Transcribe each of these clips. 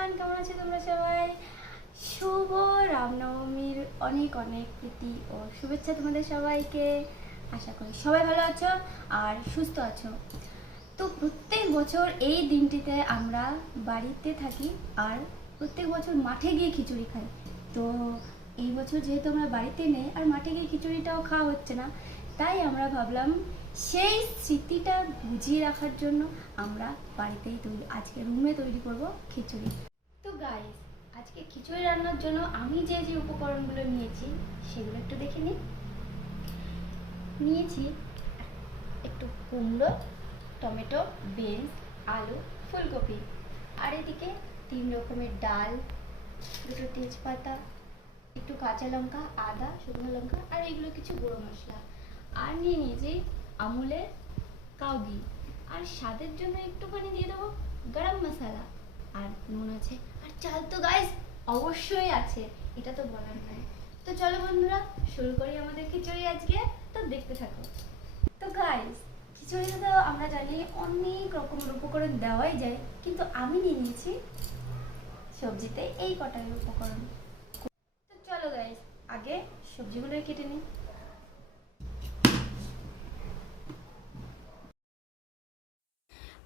Everyone, কেমন আছো তোমরা সবাই? শুভ রামনবমীর অনেক অনেক প্রীতি ও শুভেচ্ছা তোমাদের সবাইকে। আশা করি সবাই ভালো আছো আর সুস্থ আছো। তো প্রত্যেক বছর এই দিনটিতে আমরা বাড়িতে থাকি আর প্রত্যেক বছর মাঠে গিয়ে খিচুড়ি খাই। তো এই বছর যেহেতু আমরা বাড়িতে নেই আর মাঠে গিয়ে খিচুড়িটাও খাওয়া হচ্ছে না, তাই আমরা ভাবলাম সেই স্মৃতিটা বুঝিয়ে রাখার জন্য আমরা বাড়িতেই আজকে রুমে তৈরি করব খিচুড়ি। তো গাইস, আজকে খিচুড়ি রান্নার জন্য আমি যে যে উপকরণগুলো নিয়েছি সেগুলো একটু দেখে নিই। নিয়েছি একটু কুমড়ো, টমেটো, বিনস, আলু, ফুলকপি, আর এদিকে 3 রকমের ডাল, দুটো তেজপাতা, একটু কাঁচা লঙ্কা, আদা, শুকনো লঙ্কা, আর এগুলো কিছু গুঁড়ো মশলা। আর নিয়ে নিয়েছি আমুলের কাউ ঘি, আর স্বাদের জন্য একটুখানি দিয়ে দেবো গরম মশলা, আর নুন আছে, আর চাল তো গাইস অবশ্যই আছে, এটা তো বলার নয়। তো চলো বন্ধুরা, শুরু করি আমাদের খিচুড়ি আজকে। তো দেখতে থাকো। তো গাইস, খিচুড়িতে তো আমরা জানি অনেক রকমের উপকরণ দেওয়াই যায়, কিন্তু আমি নিয়ে নিয়েছি সবজিতে এই কটাই উপকরণ। তো চলো গাইস, আগে সবজিগুলো কেটে নিই।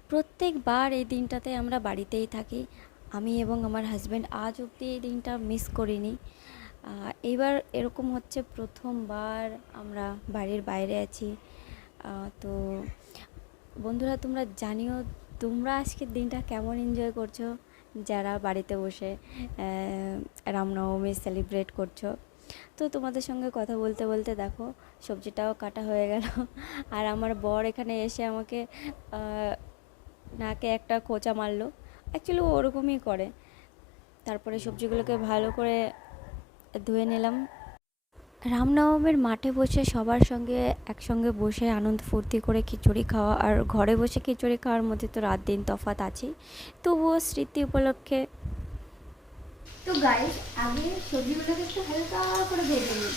প্রত্যেকবার এই দিনটাতে আমরা বাড়িতেই থাকি, আমি এবং আমার হাজব্যান্ড। আজ অবধি এই দিনটা মিস করিনি। এইবার এরকম হচ্ছে প্রথমবার আমরা বাড়ির বাইরে আছি। তো বন্ধুরা, তোমরা জানিও তোমরা আজকের দিনটা কেমন এনজয় করছো, যারা বাড়িতে বসে রামনবমী সেলিব্রেট করছো। তো তোমাদের সঙ্গে কথা বলতে বলতে দেখো সবজিটাও কাটা হয়ে গেল, আর আমার বর এখানে এসে আমাকে নাকে একটা খোঁচা মারলো। অ্যাকচুয়ালি ও ওরকমই করে। তারপরে সবজিগুলোকে ভালো করে ধুয়ে নিলাম। রামনবমীর মাঠে বসে সবার সঙ্গে একসঙ্গে বসে আনন্দ ফুর্তি করে খিচুড়ি খাওয়া আর ঘরে বসে খিচুড়ি খাওয়ার মধ্যে তো রাত দিন তফাৎ আছেই, তবুও স্মৃতি উপলক্ষে। তো গাইস, আগে সবজিগুলোকে একটু হালকা করে ভেজে নিই।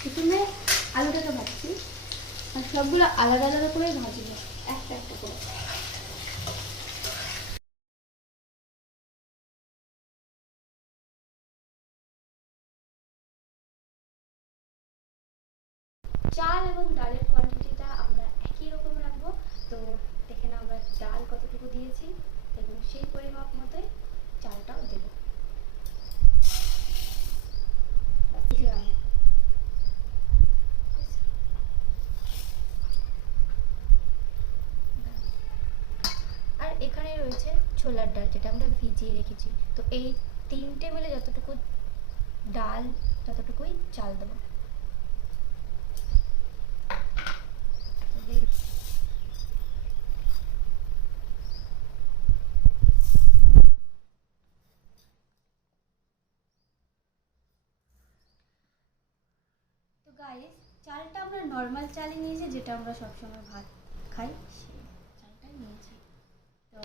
প্রথমে আলুটাকে ভাজছি, আর সবগুলো আলাদা আলাদা করে ভাজবো, একটা একটা করে। চাল এবং ডালের কোয়ান্টিটিটা আমরা একই রকম রাখবো। তো দেখে না আমরা ডাল কতটুকু দিয়েছি এবং সেই পরিমাপ মতোই চালটাও দেব। আর এখানে রয়েছে ছোলার ডাল, যেটা আমরা ভিজিয়ে রেখেছি। তো এই 3টে মিলে যতটুকু ডাল ততটুকুই চাল দেবো। তো গাইস, চালটা আমরা নর্মাল চালই নিয়েছি, যেটা আমরা সবসময় ভাত খাই, সেই চালটাই নিয়েছি। তো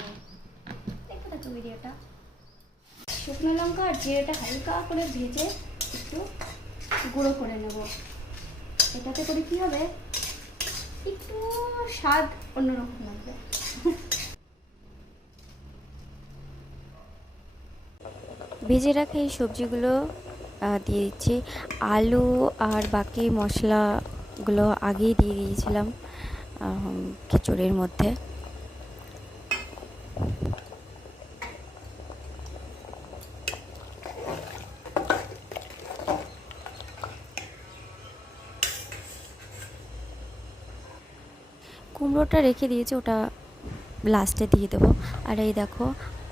দেখতে থাকো ভিডিওটা। শুকনো লঙ্কা আর জিরেটা হালকা করে ভেজে একটু গুঁড়ো করে নেব। এটাতে করে কি হবে, একটু স্বাদ অন্যরকম লাগবে। ভেজে রাখা এই সবজিগুলো দিয়ে দিচ্ছি। আলু আর বাকি মশলাগুলো আগেই দিয়ে দিয়েছিলাম খিচুড়ির মধ্যে। কুমড়োটা রেখে দিয়েছি, ওটা লাস্টে দিয়ে দেবো। আর এই দেখো,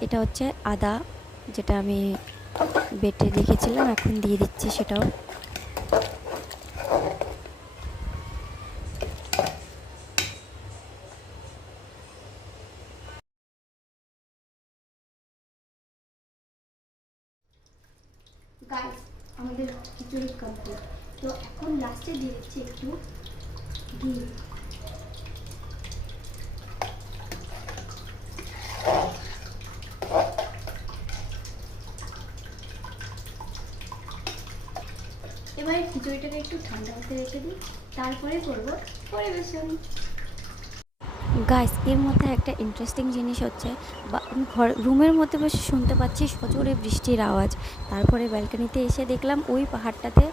এটা হচ্ছে আদা, যেটা আমি বেটে রেখেছিলাম, এখন দিয়ে দিচ্ছি সেটাও। গাইস, আমাদের খিচুড়ি কমপ্লিট। তো এখন লাস্টে দিয়ে দিচ্ছি একটু ঘি। এবারে খিচুড়িটাকে একটু ঠান্ডা হতে রেখে দিই, তারপরে করব পরিবেশন। গাইস, এর মধ্যে একটা ইন্টারেস্টিং জিনিস হচ্ছে, বা আমি রুমের মধ্যে বসে শুনতে পাচ্ছি সজোরে বৃষ্টির আওয়াজ। তারপরে ব্যালকনিতে এসে দেখলাম ওই পাহাড়টাতে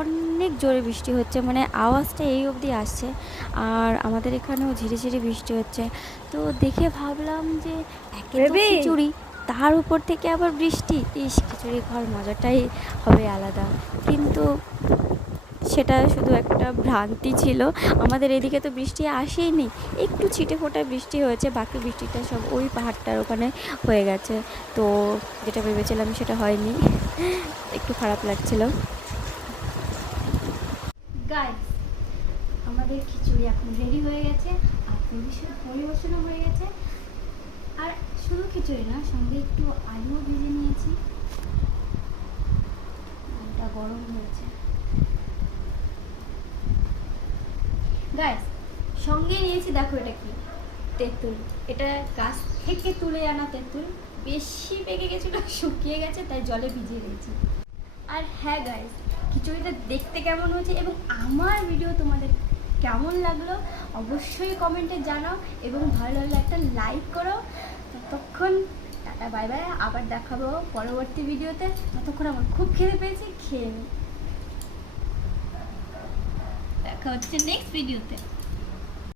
অনেক জোরে বৃষ্টি হচ্ছে, মানে আওয়াজটা এই অবধি আসছে। আর আমাদের এখানেও ঝিরিঝিরি বৃষ্টি হচ্ছে। তো দেখে ভাবলাম যে একে তো খিচুড়ি, তার উপর থেকে আবার বৃষ্টি, খিচুড়ি খাওয়ার মজাটাই হবে আলাদা। কিন্তু সেটা শুধু একটা ভ্রান্তি ছিল। আমাদের এদিকে তো বৃষ্টি আসেইনি, একটু ছিটে ফোঁটায় বৃষ্টি হয়েছে, বাকি বৃষ্টিটা সব ওই পাহাড়টার ওখানে হয়ে গেছে। তো যেটা ভেবেছিলাম সেটা হয়নি, একটু খারাপ লাগছিল। গাইস, আমাদের খিচুড়ি এখন রেডি হয়ে গেছে, আর পরিবেশনও হয়ে গেছে। আর শুধু খিচুড়ি না, সঙ্গে একটু আলুও ভেজে নিয়েছি, আলুটা গরম হয়েছে। গাইস, সঙ্গে নিয়েছি, দেখো এটা কি, তেঁতুল। এটা গাছ থেকে তুলে আনা তেঁতুল, বেশি পেকে গেছিলো, শুকিয়ে গেছে, তাই জলে ভিজিয়ে দিয়েছি। আর হ্যাঁ গাইস, খিচুড়িটা দেখতে কেমন হয়েছে এবং আমার ভিডিও তোমাদের কেমন লাগলো অবশ্যই কমেন্টে জানাও, এবং ভালো লাগলে একটা লাইক করো। ততক্ষণ টাটা, বাই বাই, আবার দেখাবো পরবর্তী ভিডিওতে। ততক্ষণ আমার খুব খিদে পেয়েছে, খেয়ে নিই। দেখা হচ্ছে নেক্সট ভিডিওতে।